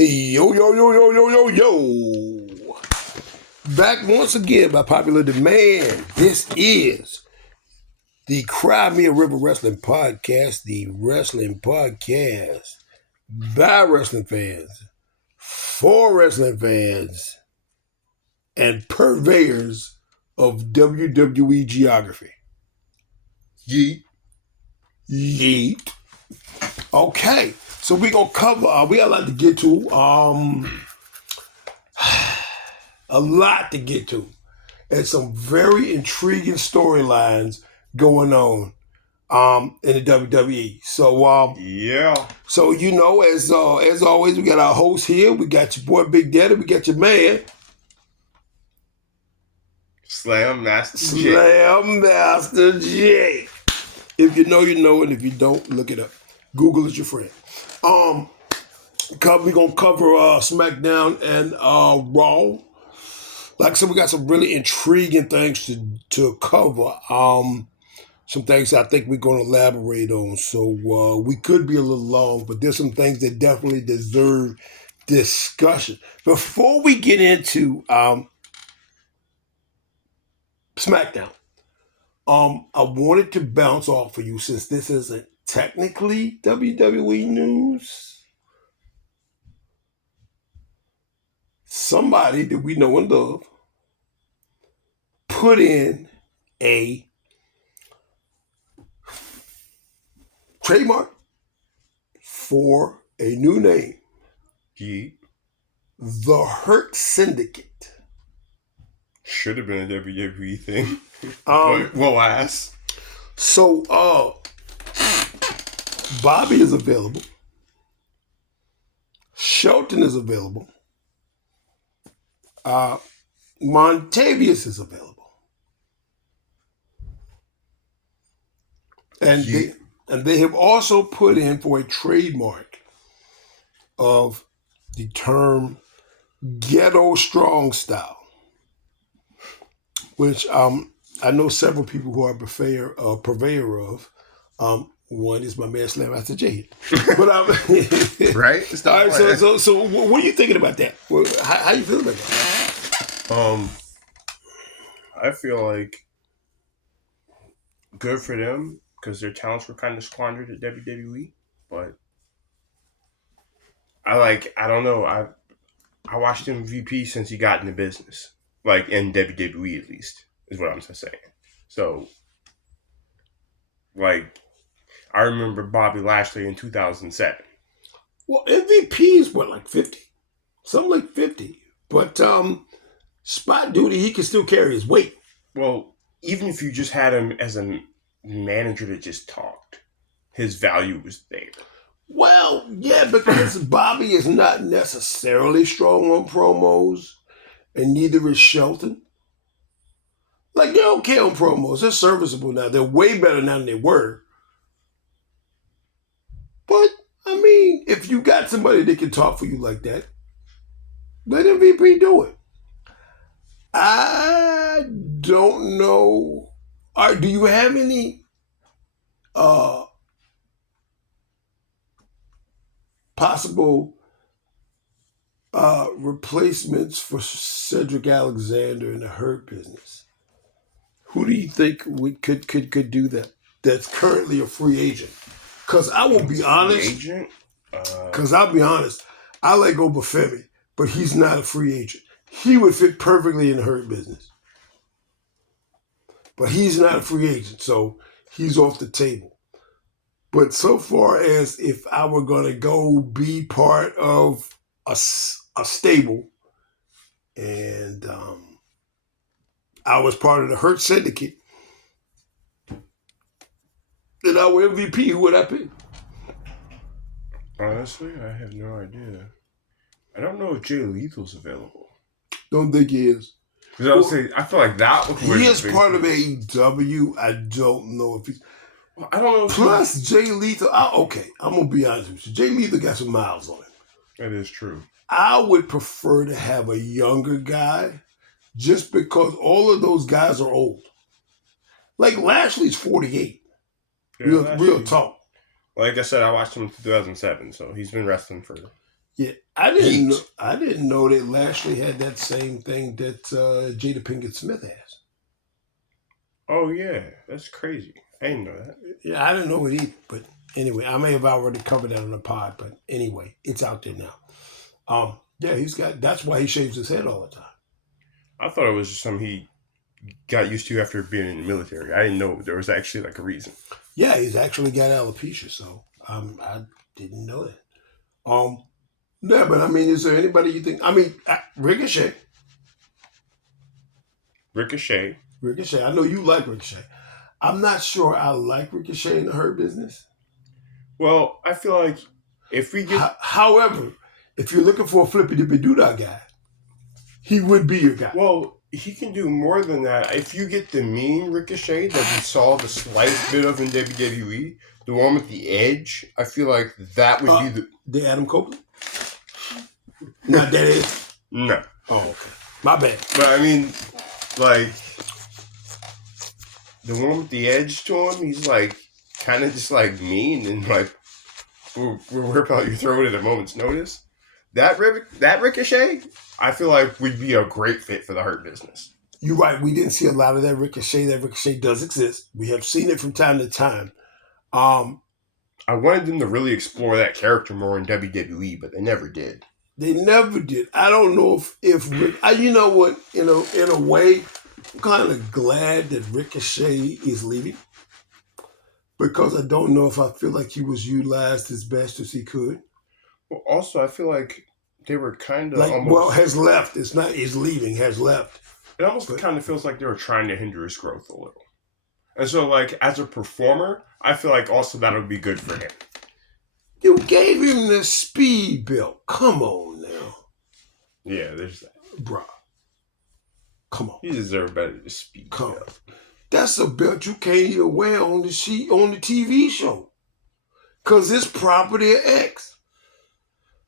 Yo, yo, yo, yo, yo, yo, yo. Back once again by popular demand. This is the Cry Me a River Wrestling Podcast, the wrestling podcast by wrestling fans, for wrestling fans, and purveyors of WWE geography. Yeet. Yeet. Okay, so we're going to cover, we got a lot to get to. A lot to get to. And some very intriguing storylines going on in the WWE. So, yeah. So, you know, as always, we got our host here. We got your boy Big Daddy. We got your man. Slam Master J. Slam Master J. If you know, you know, and if you don't, look it up. Google is your friend. We're gonna cover SmackDown and Raw. Like I said, we got some really intriguing things to cover. Some things I think we're gonna elaborate on. So we could be a little long, but there's some things that definitely deserve discussion. Before we get into SmackDown, I wanted to bounce off for you since this isn't technically WWE news. Somebody that we know and love put in a trademark for a new name. Yeah. The Hurt Syndicate. Should have been a WWE thing. Well, ass. So, Bobby is available. Shelton is available. Montavious is available. And they have also put in for a trademark of the term ghetto strong style, which I know several people who are purveyor of. One is my man Slam Master J. But right? All right, so what are you thinking about that? How you feel about that? I feel like good for them because their talents were kind of squandered at WWE. But I don't know. I watched MVP since he got in the business, like in WWE at least, is what I'm saying. So, like, I remember Bobby Lashley in 2007. Well, MVP is what, like 50? Something like 50. But spot duty, he can still carry his weight. Well, even if you just had him as a manager that just talked, his value was there. Well, yeah, because Bobby is not necessarily strong on promos, and neither is Shelton. Like, they're okay on promos. They're serviceable now. They're way better now than they were. But, I mean, if you got somebody that can talk for you like that, let MVP do it. I don't know. Do you have any possible replacements for Cedric Alexander in the Hurt business? Who do you think could do that? That's currently a free agent. Because I will be honest. Because I'll be honest, I like Obafemi, but he's not a free agent. He would fit perfectly in the Hurt business. But he's not a free agent, so he's off the table. But so far as if I were going to go be part of a stable and I was part of the Hurt Syndicate, then I were MVP, who would I pick? Honestly, I have no idea. I don't know if Jay Lethal's available. Don't think he is. Because I feel like that would he is part of AEW. I don't know if he's. Well, I don't know. Plus, Jay Lethal. Okay, I'm gonna be honest with you. Jay Lethal got some miles on him. That is true. I would prefer to have a younger guy, just because all of those guys are old. Like Lashley's 48. Yeah, real talk. Like I said, I watched him in 2007, so he's been wrestling for. Yeah, Heat. I didn't know that Lashley had that same thing that Jada Pinkett Smith has. Oh yeah, that's crazy. I didn't know that. Yeah, I didn't know it either. But anyway, I may have already covered that on the pod. But anyway, it's out there now. Yeah, he's got. That's why he shaves his head all the time. I thought it was just something he got used to after being in the military. I didn't know there was actually like a reason. Yeah, he's actually got alopecia. So I didn't know that. Yeah, but I mean, is there anybody you think? I mean, Ricochet. Ricochet. Ricochet. I know you like Ricochet. I'm not sure I like Ricochet in the Hurt Business. Well, I feel like if we get, However, if you're looking for a flippy dippy doodah guy, he would be your guy. well, he can do more than that. If you get the mean Ricochet that we saw the slightest bit of in WWE, the one with the edge, I feel like that would be the Adam Copeland. Not that edge. No. Oh, okay. My bad. But I mean, like the one with the edge to him, he's like kind of just like mean and like we'll rip out your throat at a moment's notice. That Ricochet, I feel like would be a great fit for the Hurt Business. You're right. We didn't see a lot of that Ricochet. That Ricochet does exist. We have seen it from time to time. I wanted them to really explore that character more in WWE, but they never did. They never did. I don't know if you know what, in a way, I'm kind of glad that Ricochet is leaving, because I don't know if I feel like he was utilized as best as he could. Well, also, I feel like they were kind of has left. It's not is leaving. Has left. It almost kind of feels like they were trying to hinder his growth a little. And so, like, as a performer, I feel like also that would be good for him. You gave him the speed belt. Come on now. Yeah, there's that. Bruh. Come on. He deserves better than speed belt. That's a belt you can't even wear on the TV show. Because it's property of X.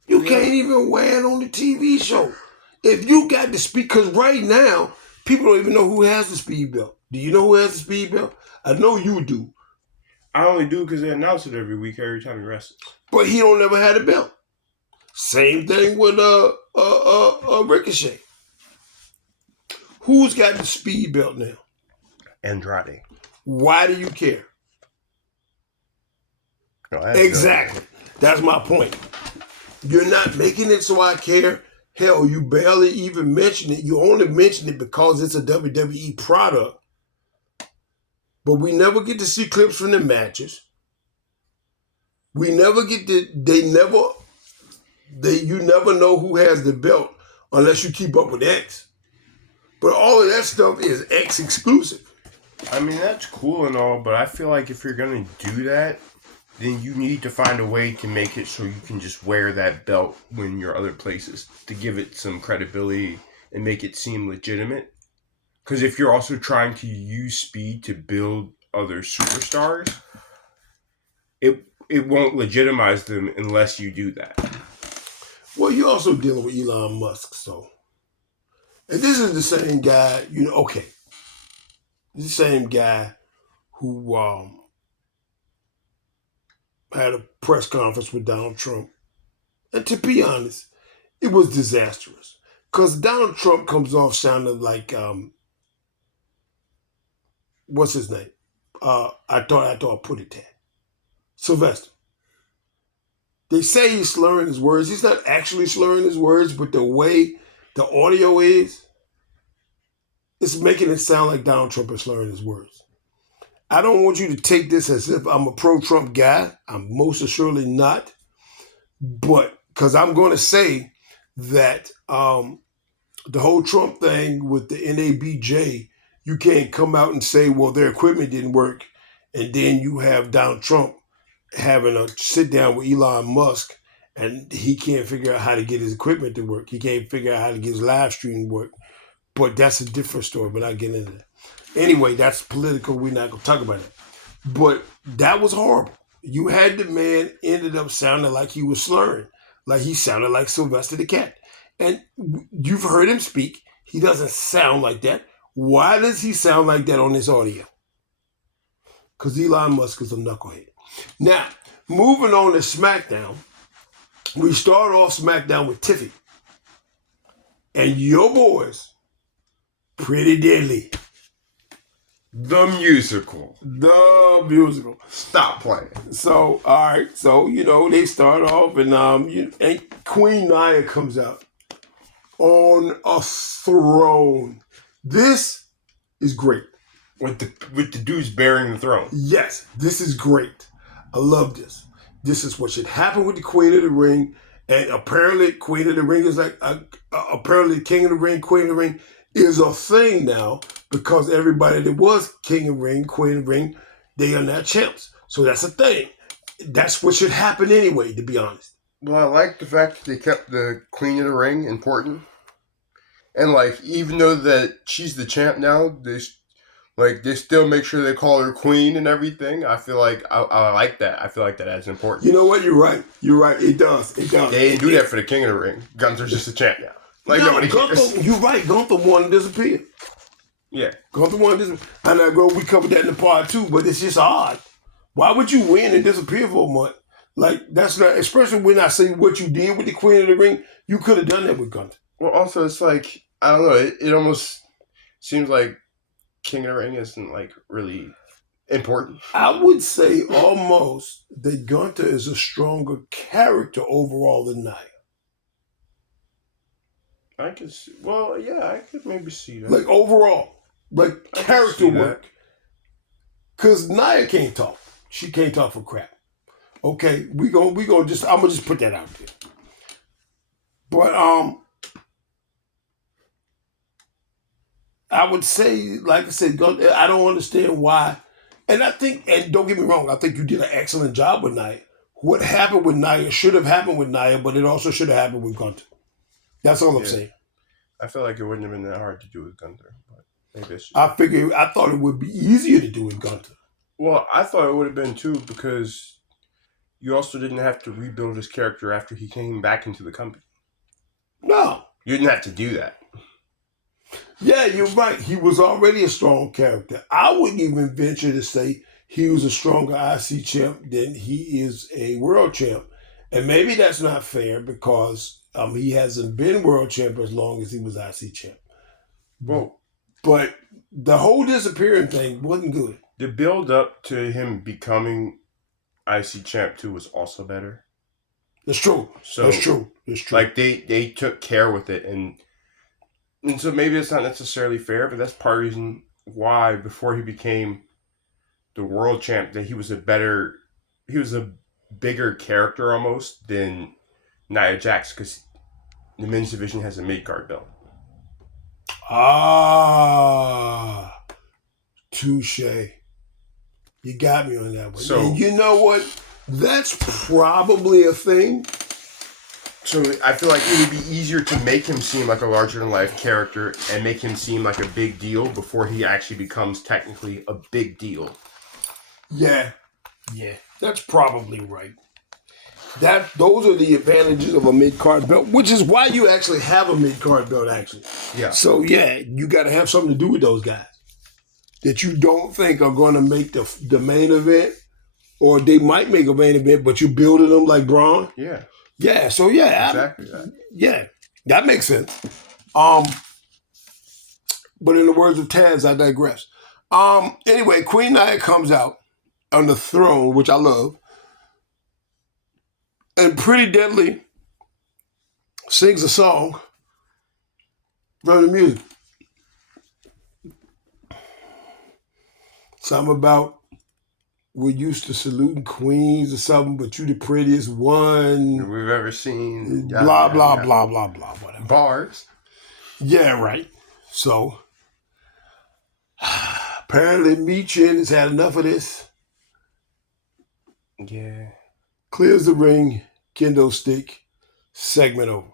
You can't even wear it on the TV show. If you got the speed, because right now, people don't even know who has the speed belt. Do you know who has the speed belt? I know you do. I only do because they announce it every week, every time he wrestles. But he don't ever had a belt. Same thing with Ricochet. Who's got the speed belt now? Andrade. Why do you care? No, exactly. That's my point. You're not making it so I care. Hell, you barely even mention it. You only mention it because it's a WWE product. But we never get to see clips from the matches. We never get to, you never know who has the belt unless you keep up with X. But all of that stuff is X exclusive. I mean, that's cool and all, but I feel like if you're going to do that, then you need to find a way to make it so you can just wear that belt when you're other places to give it some credibility and make it seem legitimate. Because if you're also trying to use speed to build other superstars, it won't legitimize them unless you do that. Well, you're also dealing with Elon Musk, so. And this is the same guy, okay. This is the same guy who had a press conference with Donald Trump. And to be honest, it was disastrous. Because Donald Trump comes off sounding like, what's his name? I thought I put it there. Sylvester. They say he's slurring his words. He's not actually slurring his words, but the way the audio is, it's making it sound like Donald Trump is slurring his words. I don't want you to take this as if I'm a pro-Trump guy. I'm most assuredly not. But, because I'm going to say that the whole Trump thing with the NABJ, you can't come out and say, well, their equipment didn't work. And then you have Donald Trump having a sit down with Elon Musk and he can't figure out how to get his equipment to work. He can't figure out how to get his live stream to work. But that's a different story, but I'll get into that. Anyway, that's political. We're not going to talk about it. But that was horrible. You had the man ended up sounding like he was slurring. Like he sounded like Sylvester the Cat. And you've heard him speak. He doesn't sound like that. Why does he sound like that on this audio? Because Elon Musk is a knucklehead. Now, moving on to SmackDown, We start off SmackDown with Tiffy. And your boys, Pretty Deadly. The musical. The musical. Stop playing. So, all right. So, they start off and Queen Nia comes out on a throne. This is great. With the dudes bearing the throne. Yes, this is great. I love this. This is what should happen with the Queen of the Ring. And apparently, Queen of the Ring is apparently King of the Ring, Queen of the Ring is a thing now because everybody that was King of the Ring, Queen of the Ring, they are now champs. So that's a thing. That's what should happen anyway, to be honest. Well, I like the fact that they kept the Queen of the Ring important. And, even though that she's the champ now, they still make sure they call her queen and everything. I feel like I like that. I feel like that adds importance. You know what? You're right. You're right. It does. It does. They didn't do that for the King of the Ring. Gunther's just a champ now. Nobody cares. You're right. Gunther wanted to disappear. Yeah. Gunther wanted to disappear. And we covered that in the part 2, but it's just odd. Why would you win and disappear for a month? That's not, especially when I say what you did with the Queen of the Ring, you could have done that with Gunther. Well, also, it's I don't know, it almost seems like King of the Ring isn't really important. I would say almost that Gunther is a stronger character overall than Nia. I could see, I could maybe see that. Overall, character work. Because Nia can't talk. She can't talk for crap. Okay, I'm gonna just put that out there. But I would say, like I said, I don't understand why. And don't get me wrong, I think you did an excellent job with Nia. What happened with Nia should have happened with Nia, but it also should have happened with Gunther. That's all I'm saying. I feel like it wouldn't have been that hard to do with Gunther, but maybe it's just... I thought it would be easier to do with Gunther. Well, I thought it would have been too, because you also didn't have to rebuild his character after he came back into the company. No. You didn't have to do that. Yeah, you're right. He was already a strong character. I wouldn't even venture to say he was a stronger IC champ than he is a world champ. And maybe that's not fair because he hasn't been world champ as long as he was IC champ. Well, but the whole disappearing thing wasn't good. The build up to him becoming IC champ 2 was also better. That's true. That's true. They took care with it, and so maybe it's not necessarily fair, but that's part of the reason why before he became the world champ that he was a bigger character almost than Nia Jax, because the men's division has a mid-card belt. Touche. You got me on that one. So, and you know what? That's probably a thing. So I feel like it would be easier to make him seem like a larger-than-life character and make him seem like a big deal before he actually becomes technically a big deal. Yeah, that's probably right. Those are the advantages of a mid-card belt, which is why you actually have a mid-card belt, actually. Yeah. So, you got to have something to do with those guys that you don't think are going to make the main event, or they might make a main event, but you're building them like Braun. Yeah. Yeah, so exactly that. Yeah, that makes sense. But in the words of Taz, I digress. Anyway, Queen Nia comes out on the throne, which I love, and Pretty Deadly sings a song from the music. Something about we're used to saluting queens or something, but you the prettiest one we've ever seen. Blah, blah, blah, blah, blah, whatever. Bars. Yeah, right. So, apparently Michin has had enough of this. Yeah. Clears the ring, kendo stick, segment over.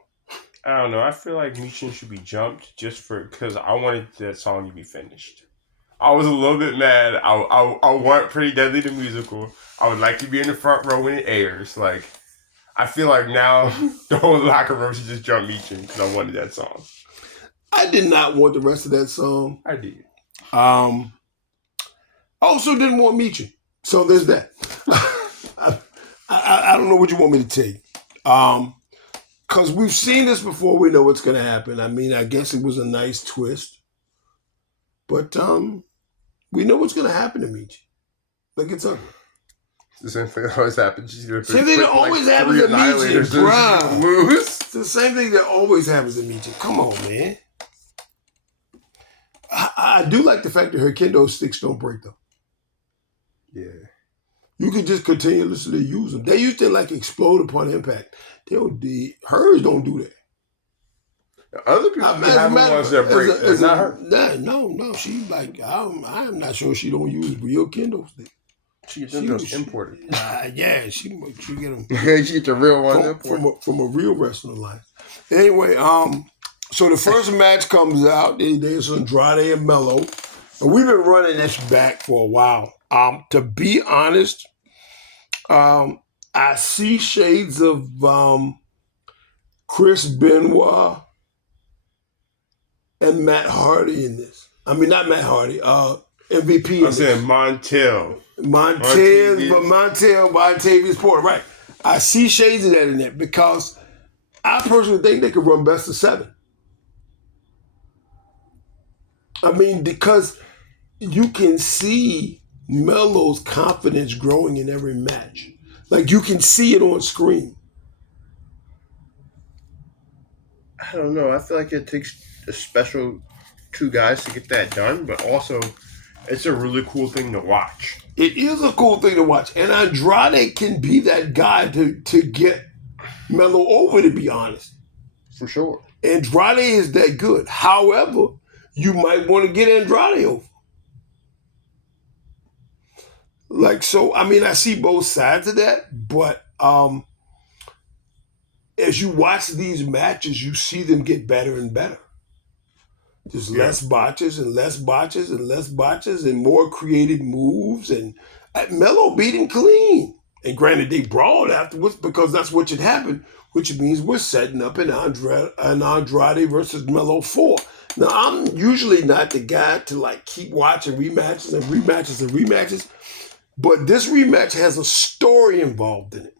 I don't know. I feel like Michin should be jumped because I wanted that song to be finished. I was a little bit mad. I want Pretty Deadly the musical. I would like to be in the front row when it airs. I feel like now the whole locker room should just jump Michin because I wanted that song. I did not want the rest of that song. I did. I also didn't want Michin. So there's that. I don't know what you want me to tell you. Because we've seen this before, we know what's going to happen. I mean, I guess it was a nice twist, but we know what's going to happen to Michi. Like, it's ugly. The same thing that always happens. Same thing that always happens to Michi, bruh. Lose. It's the same thing that always happens to Michi. Come on, man. I do like the fact that her kendo sticks don't break, though. Yeah. You can just continuously use them. They used to like explode upon impact. Hers don't do that. Other people have ones that break. Not her. No. She like I'm not sure she don't use real kendo sticks. She gets those imported. Yeah, she get them. She get the real ones from a real wrestling line. Anyway, so the first match comes out. There's Andrade and Melo, and we've been running this back for a while. To be honest, I see shades of Chris Benoit and Matt Hardy in this. I mean, not Matt Hardy. MVP. I said Montel. Montavious Porter. Right. I see shades of that in there because I personally think they could run best of 7. I mean, because you can see Melo's confidence growing in every match. Like, you can see it on screen. I don't know. I feel like it takes a special 2 guys to get that done, but also it's a really cool thing to watch. It is a cool thing to watch. And Andrade can be that guy to get Melo over, to be honest. For sure. Andrade is that good. However, you might want to get Andrade over. Like, so, I mean, I see both sides of that, but as you watch these matches, you see them get better and better. Just less botches and less botches and less botches and more creative moves. And Melo beat him clean. And granted, they brawled afterwards because that's what should happen, which means we're setting up an Andrade versus Melo 4. Now, I'm usually not the guy to like keep watching rematches and rematches and rematches, but this rematch has a story involved in it.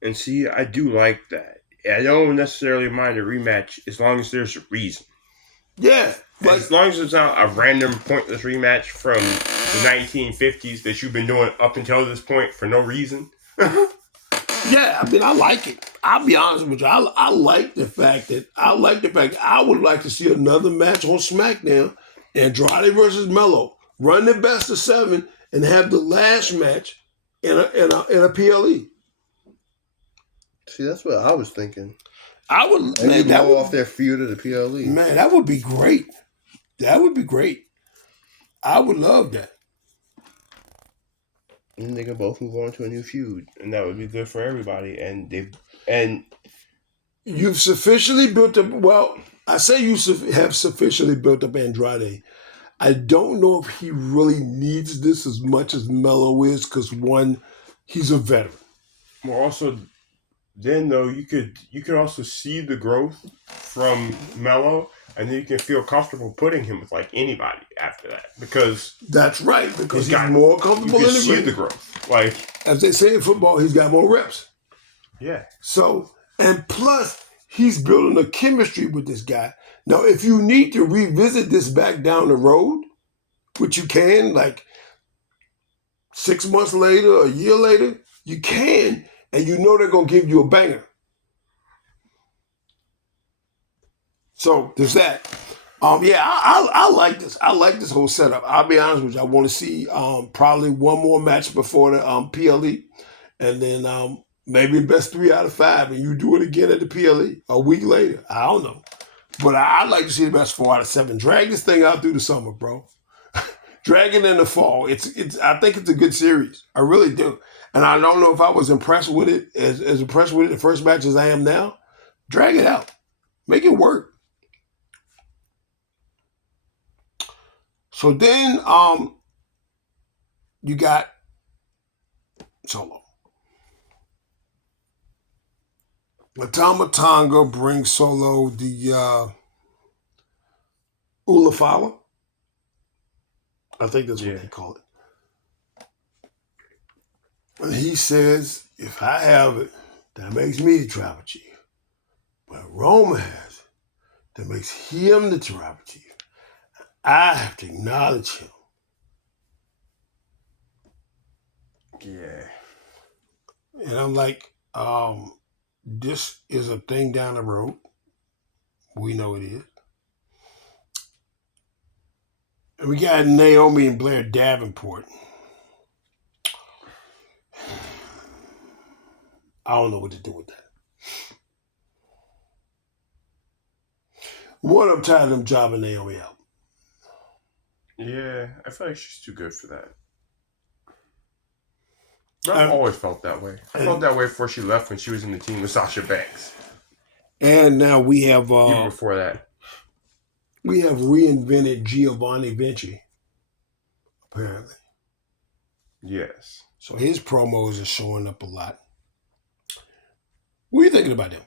And see, I do like that. I don't necessarily mind a rematch as long as there's a reason. Yeah. Like, as long as it's not a random pointless rematch from the 1950s that you've been doing up until this point for no reason. Yeah, I mean, I like it. I'll be honest with you. I like the fact that I would like to see another match on SmackDown, Andrade versus Melo, run the best of 7 and have the last match in a PLE. See, that's what I was thinking. I would blow off their feud of the PLE. Man, that would be great. That would be great. I would love that. And they can both move on to a new feud, and that would be good for everybody. And you've sufficiently built up. Well, I say you have sufficiently built up Andrade. I don't know if he really needs this as much as Melo is, because one, he's a veteran. Well, also, then though you could also see the growth from Melo, and then you can feel comfortable putting him with like anybody after that, because that's right, because he's more comfortable in the ring. You can see the growth, like as they say in football, he's got more reps. Yeah. So, and plus he's building a chemistry with this guy. Now, if you need to revisit this back down the road, which you can, like 6 months later, a year later, you can, and you know they're gonna give you a banger. So there's that. I like this. I like this whole setup. I'll be honest with you. I want to see probably one more match before the PLE, and then maybe best 3 out of 5, and you do it again at the PLE a week later. I don't know, but I'd like to see the best 4 out of 7. Drag this thing out through the summer, bro. Drag it in the fall. I think it's a good series. I really do, and I don't know if I was impressed with it as impressed with it the first match as I am now. Drag it out. Make it work. So then you got Solo. Tama Tonga brings Solo the Ulafala. I think that's what they call it. And he says, if I have it, that makes me the tribal chief. But Roman has that makes him the tribal chief. I have to acknowledge him. Yeah. And I'm like, this is a thing down the road. We know it is. And we got Naomi and Blair Davenport. I don't know what to do with that. One, I'm tired of them jobbing Naomi out. Yeah, I feel like she's too good for that. But I've always felt that way. I felt that way before she left when she was in the team with Sasha Banks. And now we have... even before that. We have reinvented Giovanni Vinci, apparently. Yes. So his promos are showing up a lot. What are you thinking about them?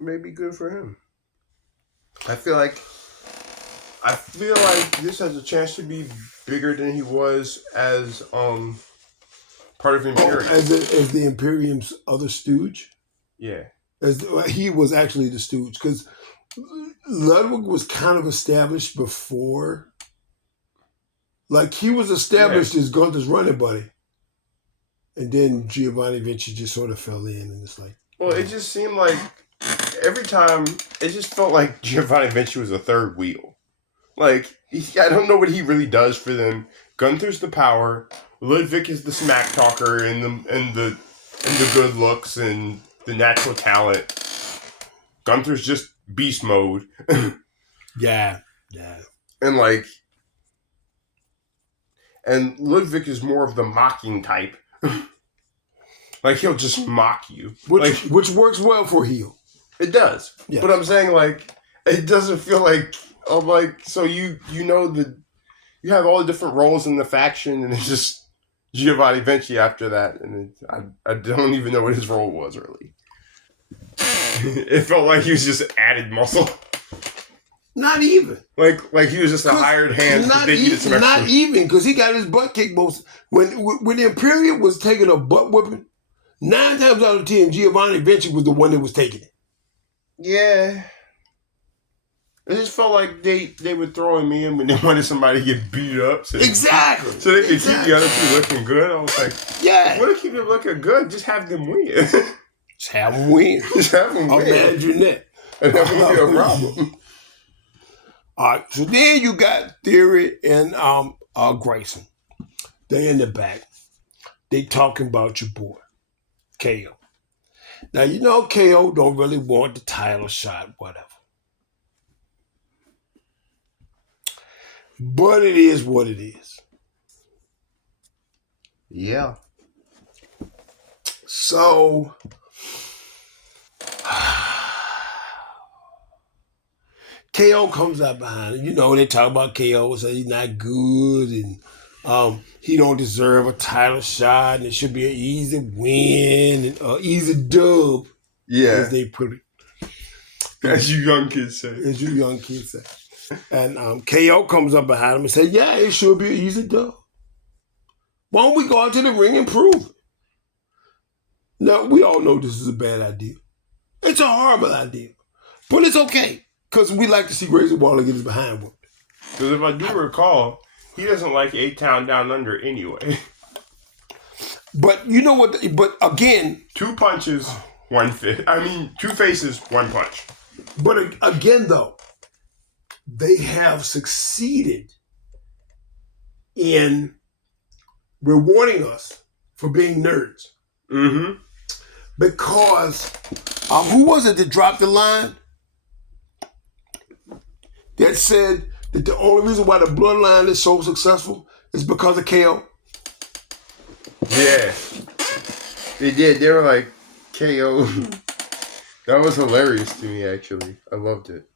Maybe good for him. I feel like this has a chance to be bigger than he was as part of Imperium. As the Imperium's other stooge? Yeah. He was actually the stooge, because Ludwig was kind of established before. Like, he was established as Gunther's running buddy. And then Giovanni Vinci just sort of fell in, and it's like... Well, it just seemed like every time, it just felt like Giovanni Vinci was a third wheel. Like, I don't know what he really does for them. Gunther's the power. Ludwig is the smack talker and the good looks and the natural talent. Gunther's just beast mode. Yeah. And Ludwig is more of the mocking type. Like, he'll just mock you. Which works well for heel. It does. Yes. But I'm saying, like, it doesn't feel like, I'm like, so you know you have all the different roles in the faction, and it's just Giovanni Vinci after that, and I don't even know what his role was, really. It felt like he was just added muscle. Not even. Like he was just a hired hand. Not even, because he got his butt kicked most. When the Imperium was taking a butt whipping, 9 times out of 10, Giovanni Vinci was the one that was taking it. Yeah. It just felt like they were throwing me in when they wanted somebody to get beat up. Exactly. So they could keep the other two looking good. I was like, yeah. Want to keep them looking good? Just have them win. Just have them win. Imagine that. And that would be a problem. All right. So then you got Theory and Grayson. They in the back. They talking about your boy, KO. Now, you know KO don't really want the title shot, whatever. But it is what it is. Yeah. So, KO comes out behind it. You know, they talk about KO, say he's not good, and he don't deserve a title shot, and it should be an easy win, and easy dub, as they put it. As you young kids say. And KO comes up behind him and says, yeah, it should be an easy dub. Why don't we go out to the ring and prove it? Now, we all know this is a bad idea. It's a horrible idea. But it's okay, because we like to see Grayson Waller get his behind whipped. Because if I do recall, he doesn't like A-Town Down Under anyway. But you know what? But again... 2 punches, 1 fist. I mean, 2 faces, 1 punch. But again, though, they have succeeded in rewarding us for being nerds. Mm-hmm. Because who was it that dropped the line that said that the only reason why the bloodline is so successful is because of KO? Yeah. They did. They were like, KO. That was hilarious to me, actually. I loved it.